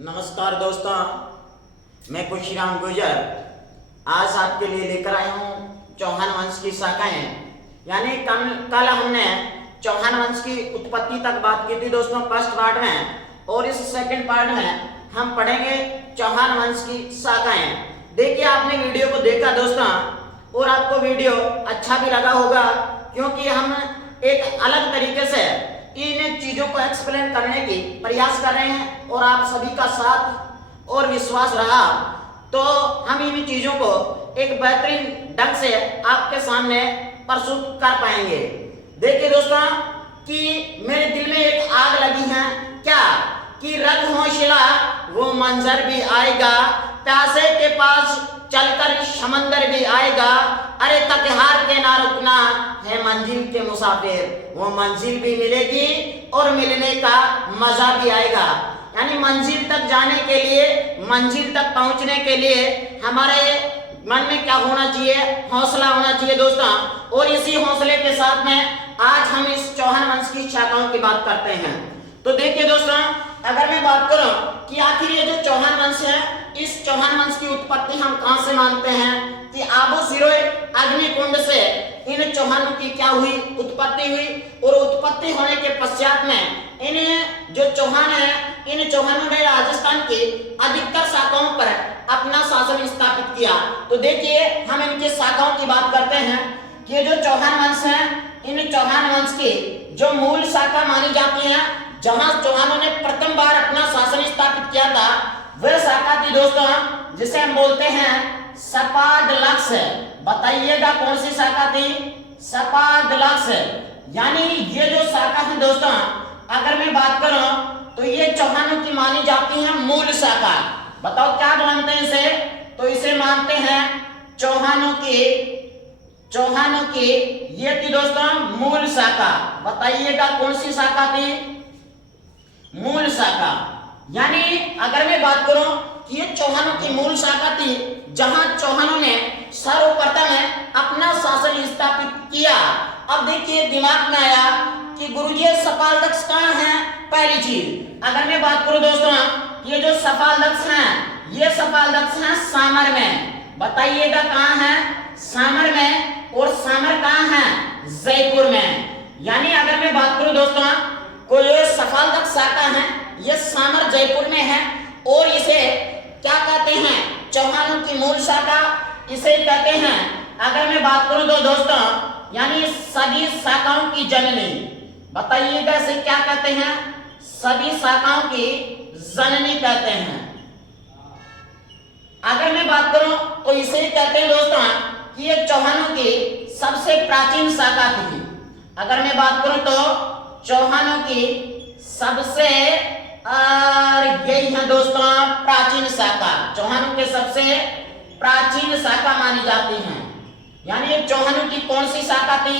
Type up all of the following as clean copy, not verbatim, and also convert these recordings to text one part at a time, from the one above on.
नमस्कार दोस्तों, मैं खुशीराम गुर्जर आज आपके लिए लेकर आया हूँ चौहान वंश की शाखाएं। यानी कल हमने चौहान वंश की उत्पत्ति तक बात की थी दोस्तों फर्स्ट पार्ट में, और इस सेकंड पार्ट में हम पढ़ेंगे चौहान वंश की शाखाएं। देखिए, आपने वीडियो को देखा दोस्तों और आपको वीडियो अच्छा भी लगा होगा, क्योंकि हम एक अलग तरीके से इन चीजों को एक्सप्लेन करने की प्रयास कर रहे हैं और आप सभी का साथ और विश्वास रहा तो हम इन चीजों को एक बेहतरीन ढंग से आपके सामने प्रस्तुत कर पाएंगे। देखिए दोस्तों कि मेरे दिल में एक आग लगी है क्या कि रख हौसला वो मंजर भी आएगा, प्यासे के पास चलकर समंदर भी आएगा, अरे तकहार के ना रुकना है मंजिल के मुसाफिर, वो मंजिल भी मिलेगी और मिलने का मजा भी आएगा। यानी मंजिल तक जाने के लिए, मंजिल तक पहुंचने के लिए हमारे मन में क्या होना चाहिए? हौसला होना चाहिए दोस्तों। और इसी हौसले के साथ में आज हम इस चौहान वंश की शाखाओं की बात करते हैं। तो देखिए दोस्तों, अगर मैं बात करूं कि आखिर ये जो चौहान वंश है, इस चौहान वंश की उत्पत्ति हम कहां से मानते हैं कि आबू सिरोय अग्निकुंड से इन चौहानों की क्या हुई? उत्पत्ति हुई। और उत्पत्ति होने के पश्चात में इन जो चौहान है, इन चौहानों ने राजस्थान की अधिकतर शाखाओं पर अपना शासन स्थापित किया। तो देखिए, हम इनकी शाखाओं की बात करते हैं कि ये जो चौहान वंश है, इन चौहान वंश की जो मूल शाखा मानी जाती है, जहां चौहानों ने प्रथम बार अपना शासन स्थापित किया था, वह शाखा थी दोस्तों जिसे हम बोलते हैं सपादलक्ष। बताइएगा कौन सी शाखा थी? सपादलक्ष। यानी ये जो शाखा है दोस्तों, अगर मैं बात करूं तो ये चौहानों की मानी जाती है मूल शाखा। बताओ क्या मानते हैं इसे? तो इसे मानते हैं चौहानों की ये थी दोस्तों मूल शाखा। बताइएगा कौन सी शाखा थी? मूल शाखा। यानी अगर मैं बात करूं कि ये चौहानों की मूल शाखा थी, जहां चौहानों ने सर्वप्रथम अपना शासन स्थापित किया। अब देखिए, दिमाग में आया कि गुरुजी सपादलक्ष कहां है? पहली चीज अगर मैं बात करूं दोस्तों, ये जो सपादलक्ष हैं, ये सपादलक्ष हैं सामर में। बताइएगा कहां है? सामर में। और सामर कहां है? जयपुर में। यानी अगर मैं बात करूं दोस्तों, को ये सपादलक्ष शाखा है, ये सामर जयपुर में है। और इसे क्या कहते हैं? चौहानों की मूल शाखा इसे कहते हैं। अगर मैं बात करूं तो दोस्तों, यानी सभी शाखाओं की जननी। बताइएगा इसे क्या कहते हैं? सभी शाखाओं की जननी कहते हैं। अगर मैं बात करूं तो इसे कहते हैं दोस्तों कि ये चौहानों की सबसे प्राचीन शाखा थी। अगर मैं बात करूं तो चौहानों की सबसे यही है दोस्तों प्राचीन शाखा, चौहानों के सबसे प्राचीन शाखा मानी जाती है। यानी ये चौहानों की कौन सी शाखा थी?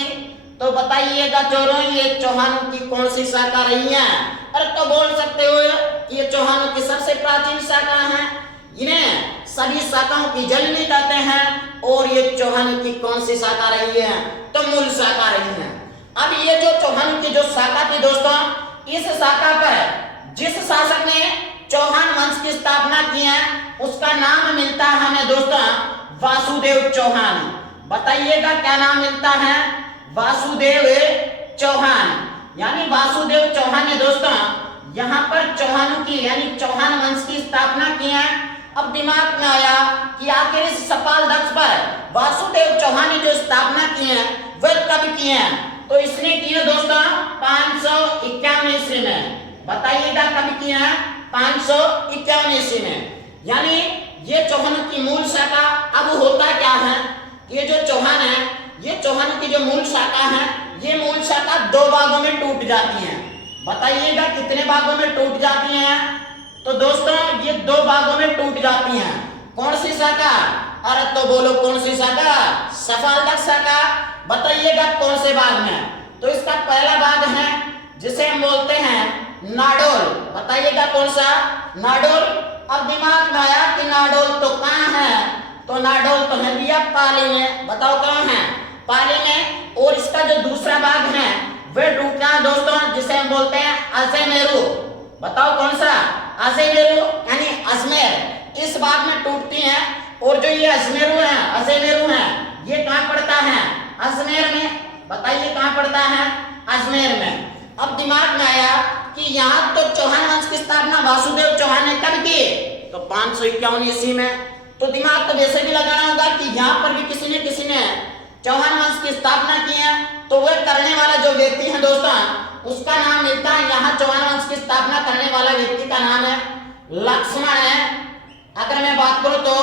तो बताइएगा चोरों, ये चौहानों की कौन सी शाखा रही है? अरे तो बोल सकते हो कि ये चौहानों की सबसे प्राचीन शाखा है, इन्हें सभी शाखाओं की जननी कहते हैं। और ये चौहानों की कौन सी शाखा रही है? तो मूल शाखा रही है। अब ये जो चौहानों की जो शाखा थी दोस्तों, इस शाखा पर जिस शासक ने चौहान वंश की स्थापना की है, उसका नाम मिलता है हमें दोस्तों वासुदेव चौहान। बताइएगा क्या नाम मिलता है? वासुदेव चौहान। यानी वासुदेव चौहान ने दोस्तों यहाँ पर चौहानों की यानी चौहान वंश की स्थापना की है। अब दिमाग में आया कि आखिर इस सपादलक्ष पर वासुदेव चौहान ने जो स्थापना की है वह कब की है? तो इसने की है दोस्तों 551 ईस्वी में। बताइएगा कब की है? 551 ईस्वी में। यानी ये चौहानों की मूल शाखा। अब होता क्या है? ये जो चौहान है, ये चौहानों की जो मूल शाखा है, ये मूल शाखा दो भागों में टूट जाती है। बताइएगा कितने भागों में टूट जाती हैं? तो दोस्तों ये दो भागों में टूट जाती हैं। कौन सी शाखा? अरे तो बोलो कौन सी शाखा? सपादलक्ष शाखा। बताइएगा कौन से भाग में? तो इसका पहला भाग है जिसे हम बोलते हैं नाडोल। बताइएगा कौन सा? नाडोल। अब दिमाग में आया कि नाडोल तो कहां है? तो नाडोल तो है भैया पाली में। बताओ कहां है? पाली में। और इसका जो दूसरा भाग है वह टूटा दोस्तों जिसे हम बोलते हैं अजयमेरू। बताओ कौन सा? अजयमेरू। किस भाग में टूटती हैं? और जो ये अजमेरू है ये कहाँ पड़ता है? अजमेर में। बताइए कहाँ पड़ता है? अजमेर में। अब दिमाग में आया कि यहाँ तो चौहान वंश की स्थापना वासुदेव चौहान ने कब की? तो 551 ईस्वी में। तो दिमाग तो वैसे भी लगाना होगा कि यहाँ पर भी किसी ने चौहान वंश की स्थापना की है, तो वह करने वाला जो व्यक्ति है दोस्तों उसका नाम मिलता है, यहाँ चौहान वंश की स्थापना करने वाला व्यक्ति का नाम है लक्ष्मण है। अगर मैं बात करूं तो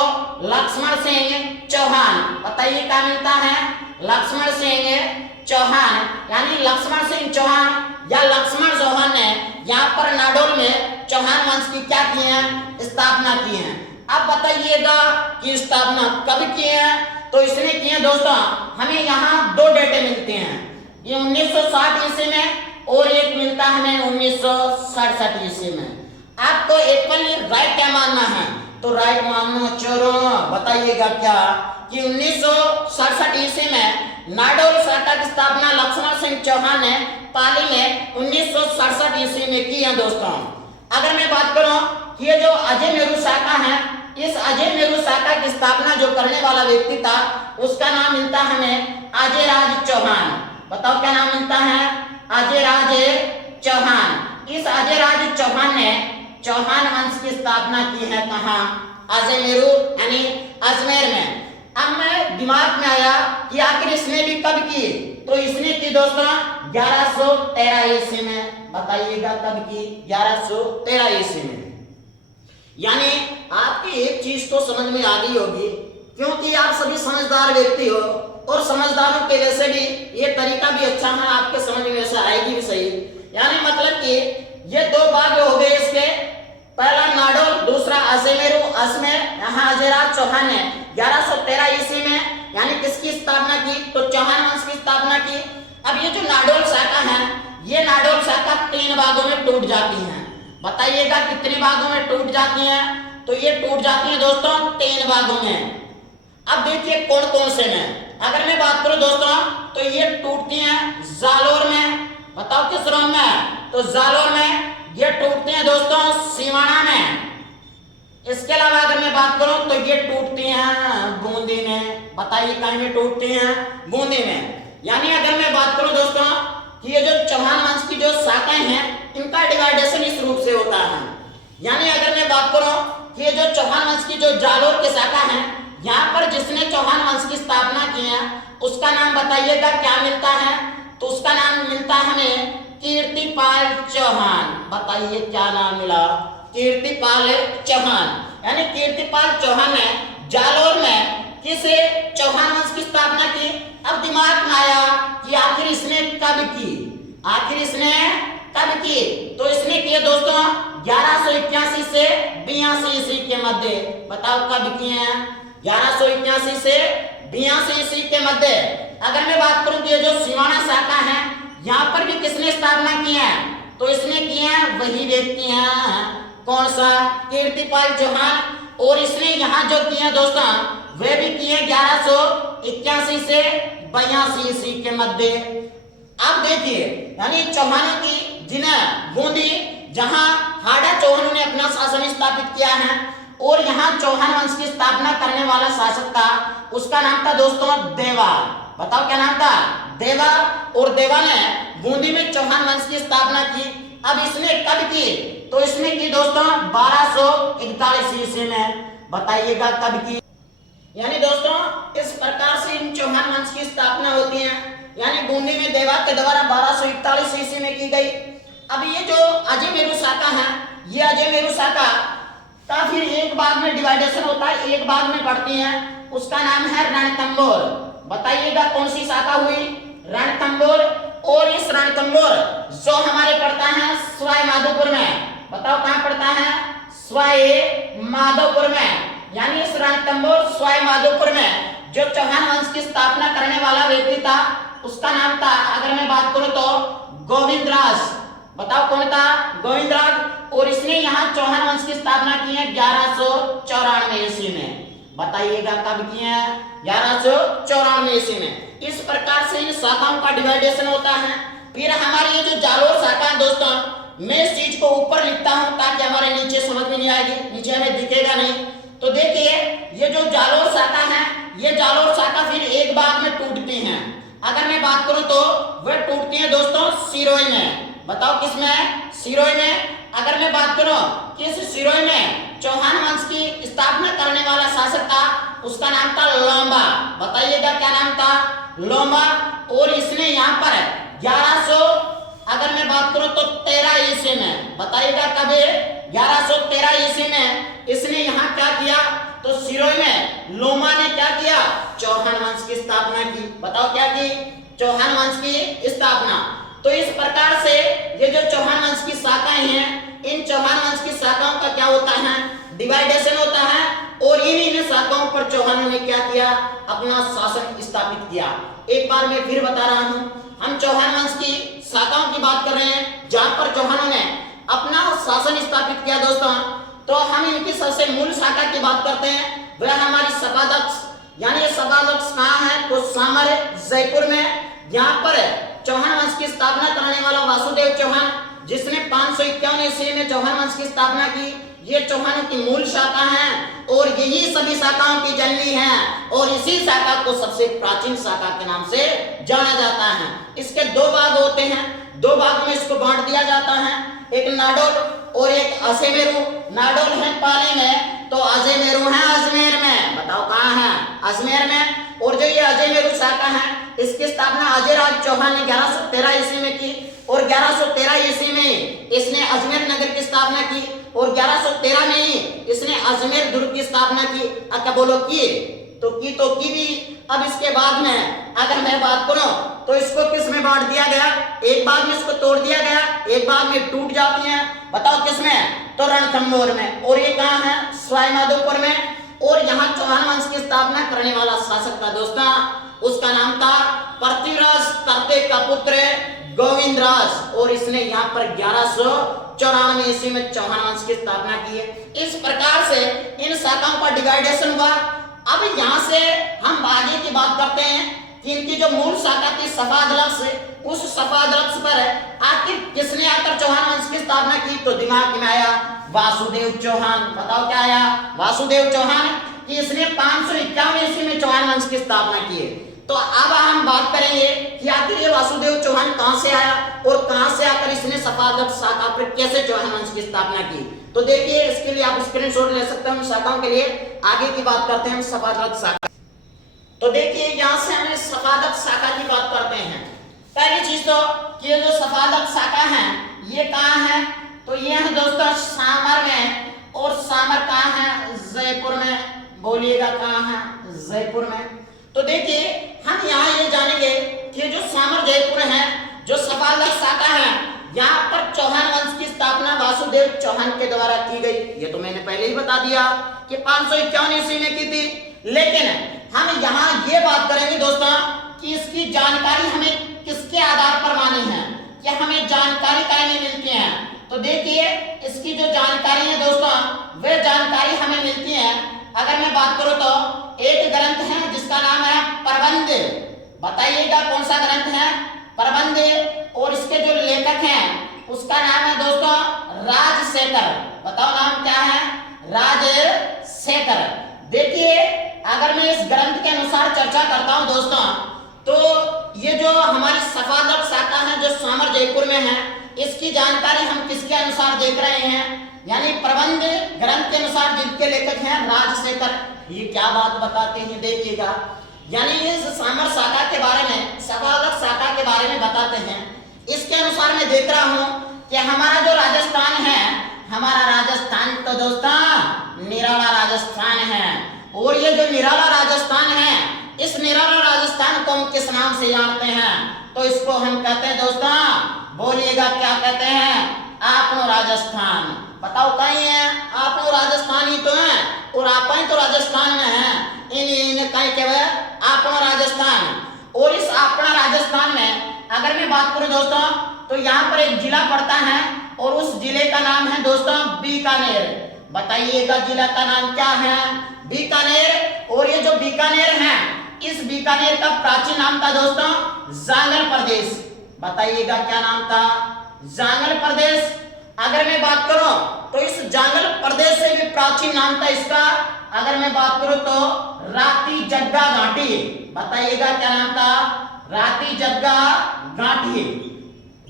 लक्ष्मण सिंह चौहान। बताइए क्या मिलता है? लक्ष्मण सिंह चौहान, यानी लक्ष्मण सिंह चौहान या लक्ष्मण चौहान ने यहाँ पर नाडोल में चौहान वंश की क्या की है? स्थापना की है। अब बताइएगा कि स्थापना कब की है? तो इसने की है दोस्तों, हमें यहाँ दो डेटे मिलते हैं, ये 1960 ईस्वी में और एक मिलता है हमें 1967 ईस्वी में। आपको इक्वली राइट क्या मानना है? तो राइट मानना चोरों। बताइएगा क्या कि 1967 ईस्वी में नाडोल शाखा की स्थापना लक्ष्मण सिंह चौहान ने पाली में 1967 ईस्वी में की है दोस्तों। अगर मैं बात करूं कि ये जो अजय मेरू शाखा है, इस अजय मेरू शाखा की स्थापना जो करने वाला व्यक्ति था उसका नाम मिलता है हमें अजय राज चौहान। बताओ क्या नाम मिलता है? अजय राज चौहान। इस अजय राज चौहान ने चौहान वंश की स्थापना की है कहाँ? अजय मेरू यानी अजमेर में। अब मैं दिमाग में आया कि आखिर इसने भी कब की? तो इसने की दोस्तों 1113 ईस्वी में। बताइएगा कब की? 1113 ईस्वी में। यानी आपकी एक चीज तो समझ में आ गई होगी, क्योंकि आप सभी समझदार व्यक्ति हो और समझदारों के वैसे भी ये तरीका भी अच्छा है, आपके समझ में वैसे आएगी भी सही। यानी मतलब कि ये दो भाग हो गए इसके, पहला नाडोल, दूसरा अजमेर। यहाँ अजयराज चौहान ने 1113 ईस्वी में यानी किसकी स्थापना की? तो चौहान वंश की स्थापना की। अब ये जो नाडोल शाखा है, ये नाडोल शाखा 3 भागों में टूट जाती है। बताइएगा कितने भागों में टूट जाती हैं? तो ये टूट जाती है दोस्तों 3 भागों में। अब देखिए कौन कौन से में। अगर मैं बात करूं दोस्तों तो ये टूटती हैं जालोर में। बताओ किस रोम में? तो जालोर में। ये टूटते हैं दोस्तों सिवाना में। इसके अलावा अगर मैं बात करूं तो ये टूटती हैं बूंदी में। बताइए कहीं में टूटती हैं? बूंदी में। यानी अगर मैं बात करूं दोस्तों कि ये जो चौहान वंश की जो शाखाएं हैं इनका डिवाइडेशन इस रूप से होता है। यानी अगर मैं बात करूं कि ये जो चौहान वंश की जो जालोर की शाखा है, यहाँ पर जिसने चौहान वंश की स्थापना की है उसका नाम बताइएगा क्या मिलता है? तो उसका नाम मिलता है हमें कीर्तिपाल चौहान। बताइए क्या नाम मिला? कीर्तिपाल चौहान। यानी कीर्तिपाल चौहान ने जालोर में किस चौहान वंश की स्थापना की। अब दिमाग में आया कि आखिर इसने कब की? आखिर इसने कब की? तो इसने किए दोस्तों 1181 से 82 ईस्वी के मध्य। बताओ कब किए हैं? 1181 से 82 ईस्वी के मध्य। अगर मैं बात करूं कि ये जो सिवाना शाखा है यहाँ पर भी किसने स्थापना की है? तो इसने किए हैं वही व्यक्ति हैं। कौन सा? कीर्तिपाल चौहान। और इसने यहाँ जो किए दोस्तों वे भी किए 1181 से 82 ईस्वी के मध्य। अब देखिए यानी चौहानों की जिन्हें बूंदी जहां हाड़ा चौहानों ने अपना शासन स्थापित किया है और यहाँ चौहान वंश की स्थापना करने वाला शासक था, उसका नाम था दोस्तों देवा। बताओ क्या नाम था? देवा। और देवा ने बूंदी में चौहान वंश की स्थापना की। अब इसने कब की? तो इसने की दोस्तों 1241 ईस्वी में। बताइएगा कब की? यानी दोस्तों इस प्रकार से इन चौहान वंश की स्थापना होती है। यानी बूंदी में देवा के द्वारा 1241 ईस्वी में की गई। अब ये जो अजय मेरू शाखा है, ये अजय मेरू शाखा का फिर एक भाग में डिवाइडेशन होता है, एक भाग में पड़ती है, उसका नाम है रणथंभौर। बताइएगा कौन सी शाखा हुई? रणथंभौर। और इस रणथंभौर जो हमारे पड़ता है सवाई माधोपुर में। बताओ कहां पड़ता है? सवाई माधोपुर में। यानी इस रणथंभौर सवाई माधोपुर में जो चौहान वंश की स्थापना करने वाला व्यक्ति था उसका नाम था, अगर मैं बात करूं तो गोविंदराज। बताओ कौन था? गोविंदराज। और इसने यहाँ चौहान वंश की स्थापना की है 1194 ईस्वी में। बताइएगा कब की है? 1194 ईस्वी में। इस प्रकार से इन शाखाओं का डिवाइडेशन होता है। फिर हमारी ये जो जालोर शाखा है दोस्तों, मैं इस चीज को ऊपर लिखता हूं ताकि हमारे नीचे समझ में नहीं आएगी, नीचे हमें दिखेगा नहीं। तो देखिए ये जो जालोर शाखा है, ये जालोर शाखा फिर एक भाग में टूटती हैं। अगर मैं बात करूं तो वह टूटती हैं दोस्तों सिरोही में। बताओ किसमें? सिरोही में। अगर मैं बात करूं कि इस सिरोही में चौहान वंश की स्थापना करने वाला शासक था, उसका नाम था लोम्बा। बताइएगा क्या नाम था? लोम्बा। और इसने यहाँ पर 1100 अगर मैं बात करूं तो 13 ईस्वी में, बताइएगा कब? 1113 ईस्वी में इसने यहाँ क्या किया? तो सिरोही में लोमा ने क्या किया? चौहान वंश की स्थापना की। बताओ क्या की? चौहान वंश की स्थापना। तो इस प्रकार से ये जो चौहान वंश की शाखाएं हैं, इन चौहान वंश की शाखाओं का क्या होता है? डिवाइडेशन होता है। और इन शाखाओं पर चौहानों ने क्या किया? अपना शासन स्थापित किया। एक बार मैं फिर बता रहा हूं, हम चौहान वंश की शाखाओं की बात कर रहे हैं जहां पर चौहानों ने अपना शासन स्थापित किया दोस्तों। तो हम इनकी सबसे मूल शाखा की बात करते हैं, वह हमारी सपादक्ष। यानी ये सपादक्ष कहाँ है? तो सामर जयपुर में। यहाँ पर चौहान वंश की स्थापना करने वाला वासुदेव चौहान, जिसने 551 ईस्वी में चौहान वंश की स्थापना की, ये चौहानों की मूल शाखा है और यही सभी शाखाओं की जननी है। और इसी शाखा को सबसे प्राचीन शाखा के नाम से जाना जाता है। इसके दो भाग होते हैं, दो भाग में इसको बांट दिया जाता है, एक नाडोल और एक अजमेरू। नाडोल है पाली में, तो अजमेरू है अजमेर में। बताओ कहाँ है? अजमेर में। और जो ये अजमेरू शाखा है, इसकी स्थापना अजयराज चौहान ने 1113 ईस्वी में की। और 1113 ईस्वी में इसने अजमेर नगर की स्थापना की और 1113 में ही इसने अजमेर दुर्ग की स्थापना की। क्या बोलो की? तो की भी। अब इसके बाद में अगर मैं बात करूं तो इसको किस में बांट दिया गया? एक भाग में इसको तोड़ दिया गया, एक भाग में टूट जाती है। बताओ किसमें? तो रणथंभौर में। और ये कहाँ है? सवाई माधोपुर में। और यहाँ चौहान वंश की स्थापना करने वाला शासक था दोस्तों, उसका नाम था पृथ्वीराज कर्ते का पुत्र गोविंद राज। और इसने यहाँ पर 1194 ईस्वी में चौहान वंश की स्थापना की है। इस प्रकार से इन शाखाओं का डिवाइडेशन हुआ। अब यहाँ से हम आगे की बात करते हैं कि इनकी जो मूल शाखा थी सफादलक्ष, उस सफादलक्ष पर आखिर किसने आकर चौहान वंश की स्थापना की? तो दिमाग में आया वासुदेव चौहान। बताओ क्या आया? वासुदेव चौहान कि इसने 551 ईस्वी में चौहान वंश की स्थापना की है। तो अब हम बात करेंगे कि आखिर ये वासुदेव चौहान कहां से आया और कहां से आकर इसने सफादक्ष शाखा पर कैसे चौहान वंश की स्थापना की। तो देखिए इसके लिए आप स्क्रीनशॉट ले सकते हैं शाखाओं के लिए। आगे की बात करते हैं सफादक्ष शाखा। तो देखिए यहां से हम सफादक्ष शाखा की बात करते हैं। पहली चीज तो कि ये जो सफादक्ष शाखा है ये कहां है? तो ये है दोस्तों सामर में। और सामर कहां है? जयपुर में। बोलिएगा कहां है? जयपुर में। तो देखिए हम यहाँ ये जानेंगे कि जो सामर जयपुर है, जो सफादक्ष शाखा है, यहाँ पर चौहान वंश की स्थापना वासुदेव चौहान के द्वारा की गई। ये तो मैंने पहले ही बता दिया कि 551 ईस्वी में की थी। लेकिन हम यहाँ ये बात करेंगे दोस्तों कि इसकी जानकारी हमें किसके आधार पर मानी है, कि हमें जानकारी कहीं नहीं मिलती है। तो देखिए इसकी जो जानकारी है दोस्तों, वह जानकारी हमें मिलती है। अगर मैं बात करूं तो एक ग्रंथ है जिसका नाम है प्रबंध। बताइएगा कौन सा ग्रंथ है? प्रबंध। और इसके जो लेखक हैं उसका नाम है दोस्तों राजशेखर। बताओ नाम क्या है? राजशेखर। देखिए अगर मैं इस ग्रंथ के अनुसार चर्चा करता हूं दोस्तों, तो ये जो हमारी सफादक्ष शाखा है जो सामर जयपुर में है, इसकी जानकारी हम किसके अनुसार देख रहे हैं? यानी प्रबंध ग्रंथ के अनुसार, जिनके लेखक हैं राजशेखर। ये क्या बात बताते हैं देखिएगा। यानी इस सामर शाखा के बारे में, सफादक्ष शाखा के बारे में बताते हैं। इसके अनुसार मैं देख रहा हूं कि हमारा जो राजस्थान है, हमारा राजस्थान तो दोस्तों निराला राजस्थान है। और ये जो निराला राजस्थान है, इस निराला राजस्थान को हम किस नाम से जानते हैं? तो इसको हम कहते हैं दोस्तों, बोलिएगा क्या कहते हैं? आपनो राजस्थान। बताओ कहीं है? आपनो राजस्थान ही तो है और आप ही तो राजस्थान में हैं। इन कहीं के आपनो राजस्थान। और इस अपना राजस्थान में अगर मैं बात करूं दोस्तों, तो यहाँ पर एक जिला पड़ता है और उस जिले का नाम है दोस्तों बीकानेर। बताइएगा जिला का नाम क्या है? बीकानेर। और ये जो बीकानेर है, इस बीकानेर का प्राचीन नाम था दोस्तों जांगल प्रदेश। बताइएगा क्या नाम था? जांगल प्रदेश। अगर मैं बात करूं तो इस जांगल प्रदेश से भी प्राचीन नाम था इसका। अगर मैं बात करूं तो राती जग्गा घाटी। बताइएगा क्या नाम था? राती जग्गा घाटी।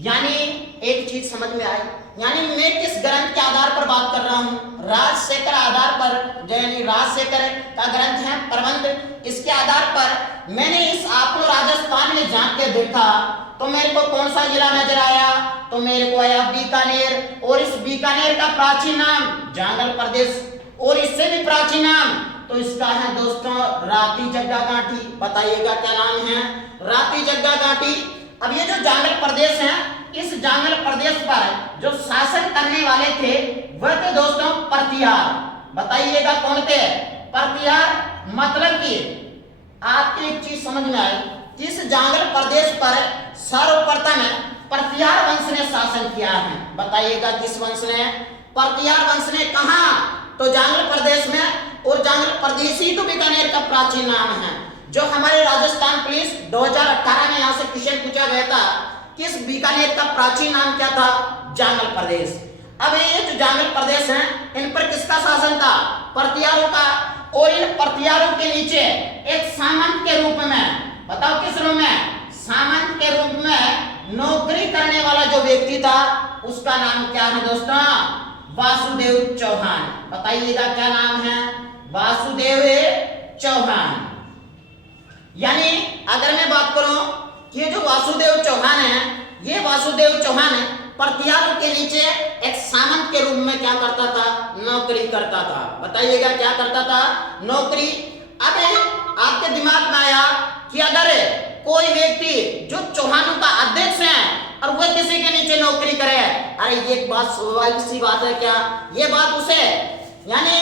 यानी एक चीज समझ में आई, यानी मैं किस ग्रंथ के आधार पर बात कर रहा हूं? राजशेखर आधार पर, यानी राजशेखर का ग्रंथ है प्रबंध, इसके आधार पर मैंने इस आपको राजस्थान में झांक के देखा तो मेरे को कौन सा जिला नजर आया? तो मेरे को आया बीकानेर। और इस बीकानेर का प्राचीन नाम जांगल प्रदेश, और इससे भी प्राचीन नाम तो इसका है दोस्तों राती जग्गा घाटी। बताइएगा क्या नाम है? राती जग्गा घाटी। अब ये जो जांगल प्रदेश है, इस जांगल प्रदेश पर जो शासन करने वाले थे वह थे दोस्तों परतियार। बताइएगा कौन थे? परतियार। मतलब कि आपको एक चीज समझ में आए, इस जांगल प्रदेश पर सर्वप्रथम परतियार वंश ने शासन किया है। बताइएगा किस वंश ने? परतियार वंश ने। कहा? तो जांगल प्रदेश में। और जांगल प्रदेश ही तो बीकानेर का प्राचीन नाम है। जो हमारे राजस्थान पुलिस 2018 में यहाँ से क्वेश्चन पूछा गया था कि इस बीकानेर का प्राचीन नाम क्या था? जांगल प्रदेश। अब ये जो जांगल प्रदेश है, इन पर किसका शासन था? परतियारों का। और इन परतियारों के नीचे एक सामंत के रूप में, बताओ किस रूप में? सामंत के रूप में नौकरी करने वाला जो व्यक्ति था उसका नाम क्या है दोस्तों? वासुदेव चौहान। बताइएगा क्या नाम है? वासुदेव चौहान। यानी अगर मैं बात करूं कि ये जो वासुदेव चौहान है, ये वासुदेव चौहान परतियारों के नीचे एक सामंत के रूप में क्या करता था? नौकरी करता था। बताइएगा क्या करता था? नौकरी। अब आपके दिमाग में आया कि अगर कोई व्यक्ति जो चौहानों का अध्यक्ष है और वह किसी के नीचे नौकरी करे, अरे ये बात स्वाभाविक सी बात है क्या? ये बात उसे यानी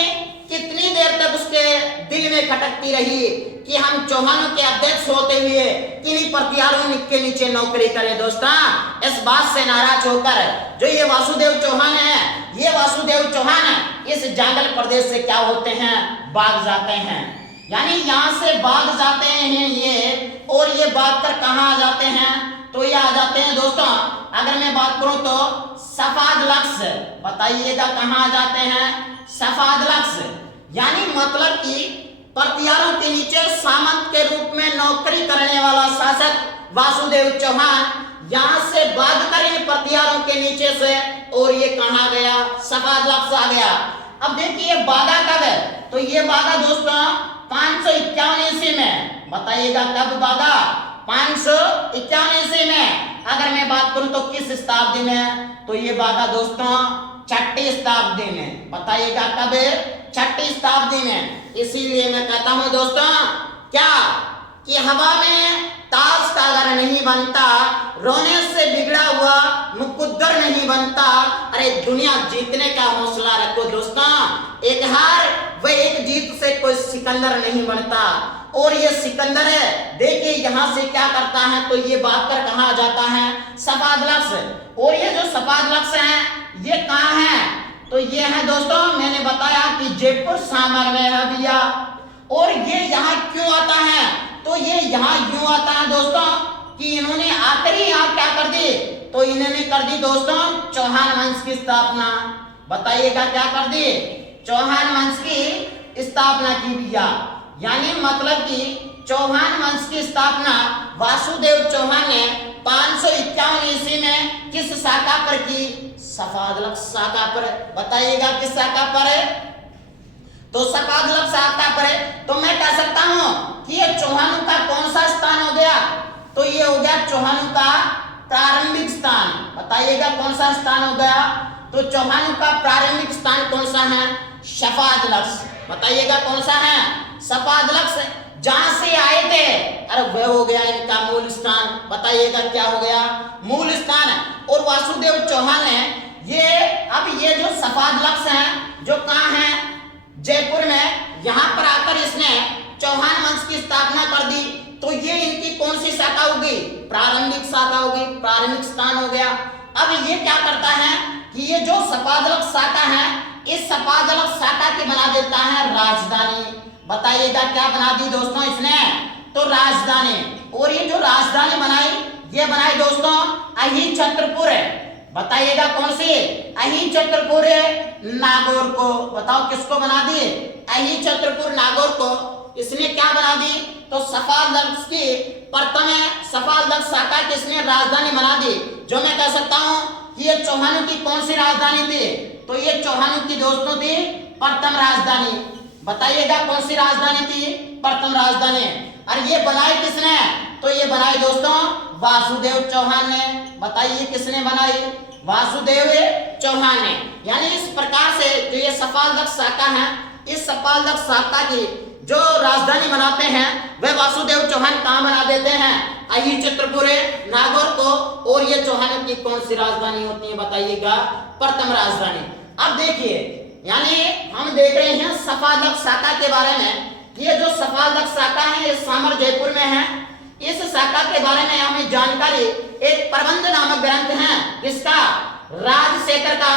कितनी देर तक उसके दिल में खटकती रही कि हम चौहानों के अध्यक्ष होते हुए किन्हीं परतियारों के नीचे नौकरी करें। दोस्तों इस बात से नाराज होकर जो ये वासुदेव चौहान है, ये वासुदेव चौहान इस जांगल प्रदेश से क्या होते हैं? भाग जाते हैं। यानी यहाँ से भाग जाते हैं ये, और ये भाग कर कहाँ आ जाते हैं? तो ये आ जाते हैं दोस्तों, अगर मैं बात करूं तो सफादलक्स। बताइएगा कहाँ आ जाते हैं? सफादलक्स। यानी मतलब कि परतियारों के नीचे सामंत के रूप में नौकरी करने वाला शासक वासुदेव चौहान यहाँ से भागकर इन परतियारों के नीचे से, और ये कहाँ गया? सफादलक्स आ गया। अब देखिए भागा कब है? तो ये भागा दोस्तों 551 ईस्वी में। बताइएगा कब भागा? 551 ईस्वी में। अगर मैं बात करूं तो किस शताब्दी में? तो ये भागा दोस्तों 6ठी शताब्दी में। बताइएगा कब? 6ठी शताब्दी में। इसीलिए मैं कहता हूं दोस्तों क्या कि हवा में ताज का अगर नहीं बनता, रोने से बिगड़ा हुआ मुकद्दर नहीं बनता। अरे दुनिया जीतने का हौसला रखो दोस्तों। एक हार व एक जीत से कोई सिकंदर नहीं बनता। और ये सिकंदर है, देखिए यहाँ से क्या करता है? तो ये भागकर कहाँ जाता है? सफादलक्स। और ये जो सफादलक्स है ये कहाँ है? तो ये है दोस्तों, मैंने बताया कि जयपुर सामर में है भैया। और ये यहाँ क्यों आता है? तो ये यहाँ यूं आता है दोस्तों कि इन्होंने आखिरी यहाँ क्या कर दी? तो इन्होंने कर दी दोस्तों चौहान वंश की स्थापना। बताइएगा क्या कर दी? चौहान वंश की स्थापना की भैया। यानी मतलब कि चौहान वंश की स्थापना वासुदेव चौहान ने 551 ईस्वी में किस शाखा पर की? सफादलक्स शाखा पर। बताइएगा किस शाखा पर? तो सफादलक्स शाखा पर। तो मैं कह सकता हूं कि ये चौहानों का कौन सा स्थान हो गया? तो ये हो गया चौहानों का प्रारंभिक स्थान। बताइएगा कौन सा स्थान हो गया? तो चौहानों का प्रारंभिक स्थान कौन सा है? सफादलक्स। बताइएगा कौन सा है? सफादलक्स। जहां से आए थे, अरे वह हो गया इनका मूल स्थान। बताइएगा क्या हो गया? मूल स्थान। और वासुदेव चौहान ने ये जो सफादलक्स है जो कहाँ है? जयपुर में। यहाँ पर आकर इसने चौहान वंश की स्थापना कर दी। तो ये इनकी कौन सी शाखा होगी? प्रारंभिक शाखा होगी, प्रारंभिक स्थान हो गया। अब ये क्या करता है कि ये जो सफादलक्स शाखा है, इस सफादलक्स शाखा की बना देता है राजधानी। बताइएगा क्या बना दी दोस्तों इसने? तो राजधानी। और ये जो राजधानी बनाई, ये बनाई दोस्तों अहिछत्रपुर। बताइएगा कौन सी? अहि छत्रपुर नागौर को। बताओ किसको बना दिए? अहि छत्रपुर नागौर को इसने क्या बना दी? तो सफालक्ष की प्रथम सफालक्ष शाखा की इसने राजधानी बना दी। जो मैं कह सकता हूं कि ये चौहानों की कौन सी राजधानी थी? तो ये चौहानों की दोस्तों थी प्रथम राजधानी। बताइएगा कौन सी राजधानी थी? प्रथम राजधानी। और ये बनाई किसने? तो ये बनाई दोस्तों वासुदेव चौहान ने। बताइए किसने बनाई? वासुदेव चौहान ने। यानी इस प्रकार से जो ये सफालक्ष शाखा है, इस सफालक्ष शाखा की जो राजधानी बनाते हैं वह वासुदेव चौहान कहां बना देते हैं? अहि छत्रपुर नागौर को। और ये चौहानों की कौन सी राजधानी होती है? बताइएगा प्रथम राजधानी। अब देखिए, यानी हम देख रहे हैं सफालक्ष शाखा के बारे में। ये जो सफालक्ष शाखा है ये सामर जयपुर में है। इस शाखा के बारे में हमें जानकारी एक प्रबंध नामक ग्रंथ है, किसका? राजशेखर का।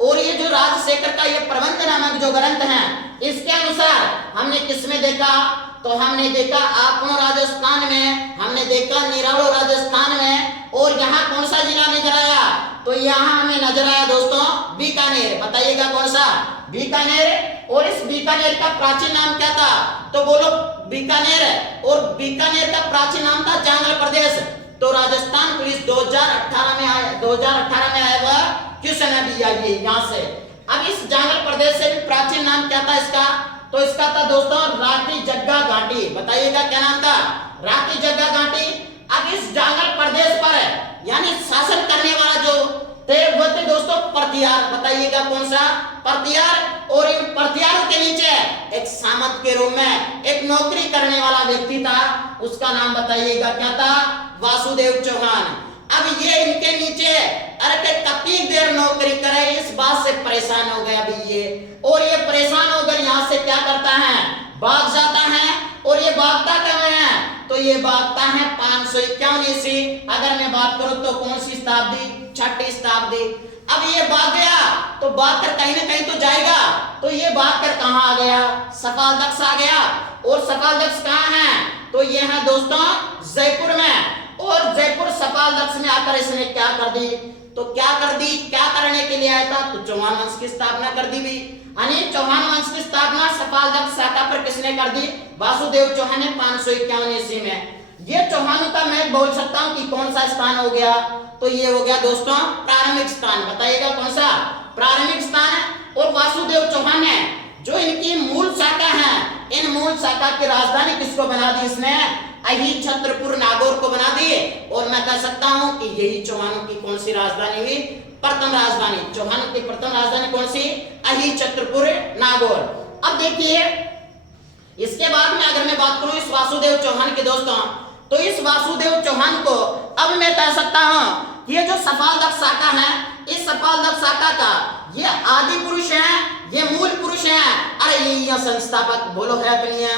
और ये जो राजशेखर का ये प्रबंध नामक जो ग्रंथ है, इसके अनुसार हमने किसमें देखा? तो हमने देखा आपनो राजस्थान में, हमने देखा निरालो राजस्थान में। और यहाँ कौन सा जिला नजर आया? तो यहाँ हमें नजर आया दोस्तों बीकानेर। बताइएगा कौन सा? बीकानेर। और इस बीकानेर का प्राचीन नाम क्या था? तो बोलो बीकानेर। और बीकानेर का प्राचीन नाम था जांगल प्रदेश। तो राजस्थान पुलिस 2018 में आया हुआ क्वेश्चन है दिया ये यहाँ से। अब इस जांगल प्रदेश से भी प्राचीन नाम क्या था इसका? तो इसका था दोस्तों राठी जग्गा घाटी। बताइएगा क्या नाम था? राठी जग्गा घाटी। अब इस जांगल प्रदेश पर यानी शासन करने वाला जो थे वो थे दोस्तों परतियार। बताइएगा कौन सा? परतियार। और इन परतियारों के नीचे एक सामंत के रूप में एक नौकरी करने वाला व्यक्ति था, उसका नाम बताइएगा क्या था? वासुदेव चौहान। अब ये इनके नीचे अरे कितनी देर नौकरी करे, इस बात से परेशान हो गया अभी ये। और ये परेशान होकर यहाँ से क्या करता है? भाग जाता है। और ये भागता कहाँ है? तो ये भागता है 551 ईस्वी। अगर मैं बात करूं तो कौन सी शताब्दी? 6ठी शताब्दी। अब ये भाग गया तो भाग कर कहीं ना कहीं तो जाएगा। तो ये भाग कर कहाँ आ गया? सफालक्ष आ गया। और सफालक्ष कहाँ है? तो ये है दोस्तों जयपुर में। और जयपुर सफालक्ष में आकर इसने क्या कर दी? तो क्या कर दी? क्या करने के लिए आया था? तो चौहान वंश की स्थापना कर दी भी। यानी चौहान वंश की स्थापना सफालक्ष शाखा पर किसने कर दी? वासुदेव चौहान ने 551 ईस्वी में। ये चौहानों का मैं बोल सकता हूं कि कौन सा स्थान हो गया? तो ये हो गया दोस्तों प्रारंभिक स्थान। बताइएगा कौन सा? प्रारंभिक स्थान। और वासुदेव चौहान ने जो इनकी मूल शाखा है, इन मूल शाखा की राजधानी किसको बना दी इसने? अहि छत्रपुर नागौर को बना दी। और मैं कह सकता हूं कि यही चौहानों की कौन सी राजधानी हुई? प्रथम राजधानी। चौहानों की प्रथम राजधानी कौन सी? अहि छत्रपुर नागौर। अब देखिए इसके बाद में अगर मैं बात करूं इस वासुदेव चौहान के दोस्तों, तो इस वासुदेव चौहान को अब मैं कह सकता हूं ये जो सफालक्ष शाखा है, इस सफालक्ष शाखा का ये आदि पुरुष है, ये मूल पुरुष है। अरे ये संस्थापक बोलो है अपनिया।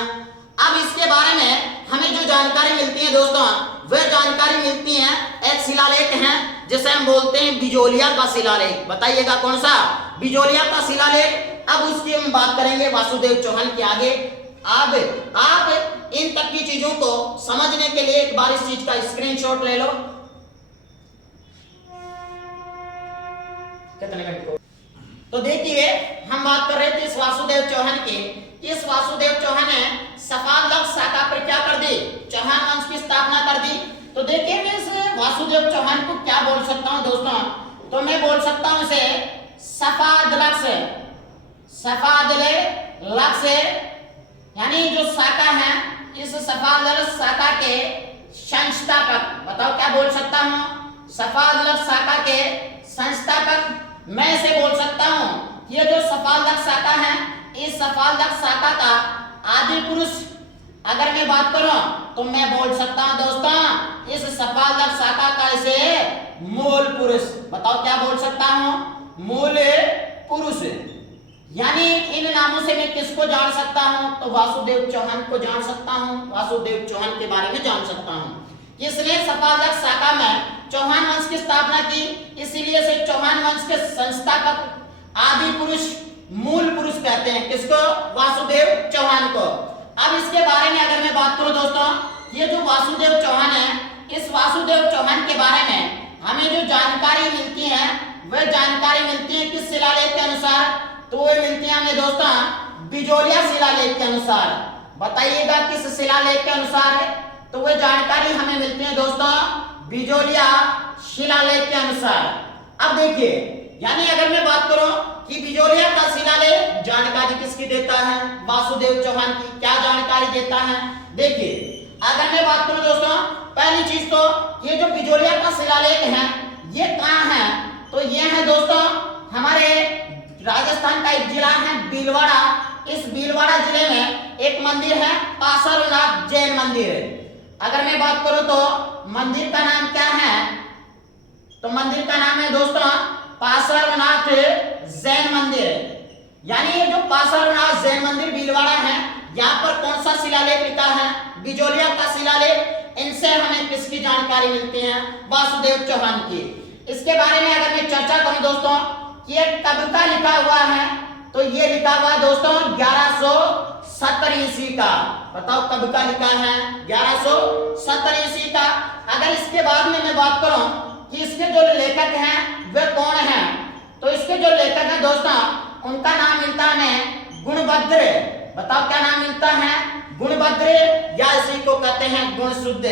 अब इसके बारे में हमें जो जानकारी मिलती है दोस्तों, वह जानकारी मिलती है एक शिलालेख है जिसे हम बोलते हैं बिजोलिया का शिलालेख। बताइएगा कौन सा? बिजोलिया का शिलालेख। अब उसकी हम बात करेंगे वासुदेव चौहान के आगे। अब आप इन तक की चीजों को समझने के लिए एक बार इस चीज का स्क्रीनशॉट ले लो। कितने मिनट को? तो देखिए हम बात कर रहे थे इस वासुदेव चौहान की। इस वासुदेव चौहान ने सफालक्ष शाखा पर क्या कर दी? चौहान वंश की स्थापना कर दी। तो देखिए मैं इस वासुदेव चौहान को क्या बोल सकता हूं दोस्तों? तो मैं बोल सकता हूं इसे सफादलक्ष। सफादलक्ष यानी जो शाखा है, इस सफादलक्ष शाखा के संस्थापक। बताओ क्या बोल सकता हूं? सफादलक्ष शाखा के संस्थापक मैं इसे बोल सकता हूं। ये जो सफालक्ष शाखा है, इस सफालक्ष शाखा का आदि पुरुष अगर मैं बात करूं तो मैं बोल सकता हूं दोस्तों इस सफालक्ष शाखा का इसे मूल पुरुष। बताओ क्या बोल सकता हूं? मूल पुरुष। यानी इन नामों से मैं किसको जान सकता हूं? तो वासुदेव चौहान को जान सकता हूं। वासुदेव चौहान के बारे में जान सकता हूं। इसने सफालक्ष शाखा में चौहान वंश की स्थापना की, इसीलिए से चौहान वंश के संस्थापक आदि पुरुष मूल पुरुष कहते हैं। किसको? वासुदेव चौहान को। अब इसके बारे में अगर मैं बात करूं दोस्तों, ये जो वासुदेव चौहान है, इस वासुदेव चौहान के बारे में हमें जो जानकारी मिलती है वह जानकारी मिलती है किस शिलालेख के अनुसार, तो वह मिलती है हमें दोस्तों बिजोलिया शिलालेख के अनुसार। बताइएगा किस शिलालेख के अनुसार है, तो वह जानकारी हमें मिलती है दोस्तों बिजोलिया शिलालेख के अनुसार। अब देखिए, यानी अगर मैं बात करूं कि बिजोलिया का शिलालेख जानकारी किसकी देता है, वासुदेव चौहान की। क्या जानकारी देता है, देखिए अगर मैं बात करूं दोस्तों, पहली चीज तो ये जो बिजोलिया का शिलालेख है ये कहां है, तो ये है दोस्तों हमारे राजस्थान का एक जिला है भीलवाड़ा। इस भीलवाड़ा जिले में एक मंदिर है पार्श्वनाथ जैन मंदिर। अगर मैं बात करूं तो मंदिर का नाम क्या है, तो मंदिर का नाम है दोस्तों पार्श्वनाथ जैन मंदिर। यानी ये जो पार्श्वनाथ जैन मंदिर भीलवाड़ा है, यहाँ पर कौन सा शिलालेख लिखा है, बिजोलिया का शिलालेख। इनसे हमें किसकी जानकारी मिलती है, वासुदेव चौहान की। इसके बारे में अगर मैं चर्चा करूं दोस्तों कि ये कब का लिखा हुआ है, तो ये लिखा हुआ है दोस्तों 1170 ईस्वी का। बताओ कब का लिखा है, 1170 ईस्वी का। अगर इसके बाद में मैं बात करूं कि इसके जो लेखक हैं वे कौन हैं, तो इसके जो लेखक हैं दोस्तों उनका नाम मिलता है गुणभद्र। बताओ क्या नाम मिलता है, गुणभद्र, या इसी को कहते हैं गुणशुद्ध।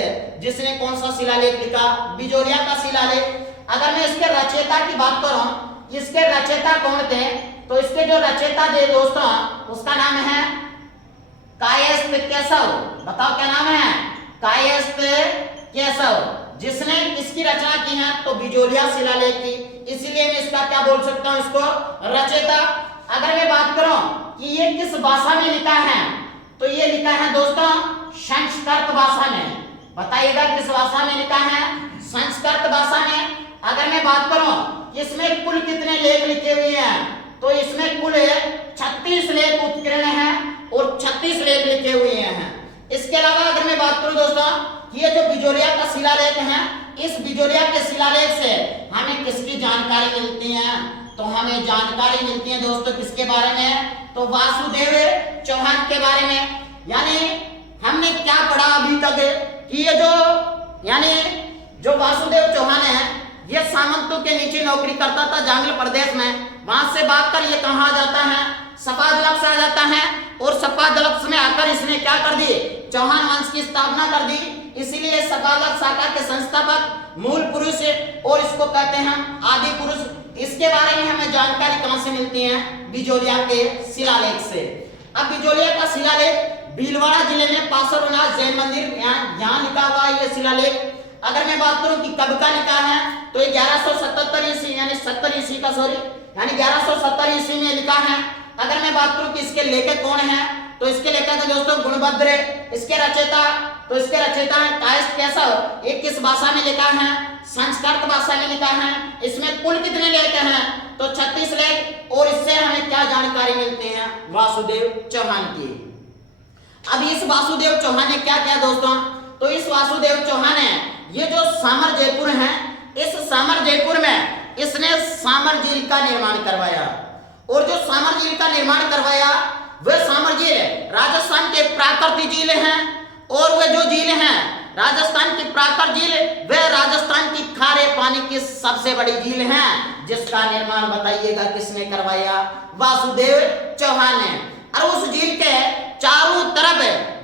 जिसने कौन सा शिलालेख लिखा, बिजोलिया का शिलालेख। अगर मैं इसके रचयिता की बात करूं, इसके रचयिता कौन थे, तो इसके जो रचयिता थे दोस्तों उसका नाम है कायस्थ केशव। बताओ क्या नाम है, कायस्थ केशव। जिसने किसकी रचना की है, तो बिजोलिया शिलालेख की। इसीलिए मैं इसका क्या बोल सकता हूं, इसको रचयिता। अगर मैं बात करूं कि ये किस भाषा में लिखा है, तो ये लिखा है दोस्तों संस्कृत भाषा में। बताइएगा किस भाषा में लिखा है, संस्कृत भाषा में। अगर मैं बात करूं इसमें कुल कितने लेख लिखे हुए हैं, तो इसमें कुल 36 लेख उत्कीर्ण हैं और 36 लेख लिखे हुए हैं। इसके अलावा अगर मैं बात करूं दोस्तों, ये जो बिजोलिया का शिलालेख है, इस बिजोलिया के शिलालेख से हमें किसकी जानकारी मिलती है, तो हमें जानकारी मिलती है दोस्तों किसके बारे में, तो वासुदेव चौहान के बारे में। यानी हमने क्या पढ़ा अभी तक कि ये जो वासुदेव चौहान है ये सामंतों के नीचे नौकरी करता था जांगल प्रदेश में। वहां से भागकर ये कहां आ जाता है, सपादलक से आ जाता है, और सपादलक में आकर इसने क्या कर दी, चौहान वंश की स्थापना कर दी। इसीलिए सपादलक शाखा के संस्थापक मूल पुरुष, और इसको कहते हैं आदि पुरुष। इसके बारे में हमें जानकारी कहां से मिलती है, बिजोलिया के शिलालेख से। अब बिजोलिया का शिलालेख भीलवाड़ा जिले में पार्श्वनाथ जैन मंदिर यहाँ लिखा हुआ है ये शिलालेख। अगर मैं बात करूं कि कब का लिखा है, तो ये 1177 ईस्वी यानी 70 ईस्वी का यानी 1170 ईस्वी में लिखा है। अगर मैं बात करूं कि इसके लेखक कौन है, तो इसके लेखक है दोस्तों गुणभद्र। इसके रचयिता, तो इसके रचयिता है कायस्थ केशव। ये किस भाषा में लिखा है, संस्कृत भाषा में लिखा है। इसमें कुल कितने लेख हैं, तो 36 लेख। और इससे हमें क्या जानकारी मिलती है, वासुदेव चौहान की। अब इस वासुदेव चौहान ने क्या किया दोस्तों, तो इस वासुदेव चौहान ने ये जो सामर जयपुर है, इस सामर जयपुर में इसने सामर झील का निर्माण करवाया। और जो सामर झील का निर्माण करवाया वह सामर झील राजस्थान के प्राकृतिक झील हैं। और वह जो झील हैं राजस्थान की प्राकृतिक झील, वह राजस्थान की खारे पानी की सबसे बड़ी झील है, जिसका निर्माण बताइएगा किसने करवाया, वासुदेव चौहान ने। और उस झील के चारों तरफ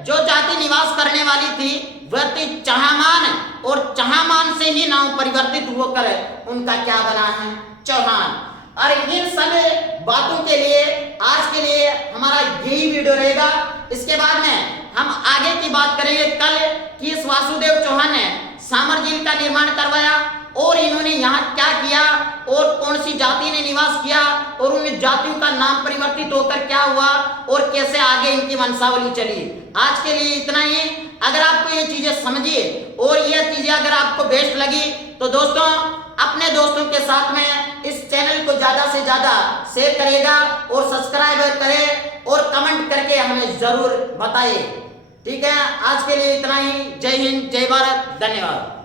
जो जाति निवास करने वाली थी वह थी चहामान, और चहामान से ही नाम परिवर्तित होकर उनका क्या बना है, चौहान। और इन सब बातों के लिए आज के लिए हमारा यही वीडियो रहेगा। इसके बाद में हम आगे की बात करेंगे कल कि इस वासुदेव चौहान ने सामर झील का निर्माण करवाया और इन्होंने यहाँ क्या किया और कौन सी जाति ने निवास किया और उन जातियों का नाम परिवर्तित होकर क्या हुआ और कैसे आगे इनकी वंशावली चली। आज के लिए इतना ही। अगर आपको ये चीजें समझिए और ये चीजें अगर आपको बेस्ट लगी तो दोस्तों अपने दोस्तों के साथ में इस चैनल को ज्यादा से ज्यादा शेयर करेगा और सब्सक्राइब करें और कमेंट करके हमें जरूर बताइए। ठीक है, आज के लिए इतना ही। जय हिंद, जय भारत, धन्यवाद।